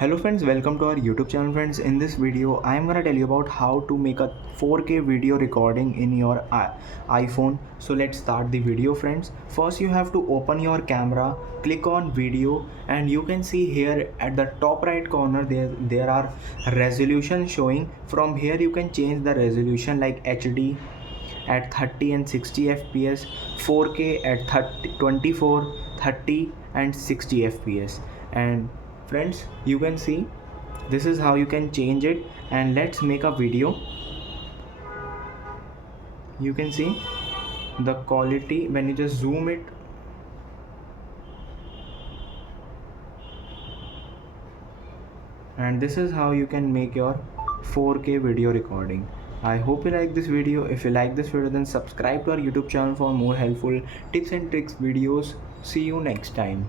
Hello friends, welcome to our YouTube channel friends. In this video I am gonna tell you about how to make a 4K video recording in your iPhone. So let's start the video friends. First you have to open your camera, click on video, and you can see here at the top right corner there are resolution showing. From here you can change the resolution like HD at 30 and 60 fps, 4K at 30, 24, 30 and 60 fps. And friends, you can see this is how you can change it. And let's make a video. You can see the quality when you just zoom it, and this is how you can make your 4K video recording. I hope you like this video. If you like this video, then subscribe to our YouTube channel for more helpful tips and tricks videos. See you next time.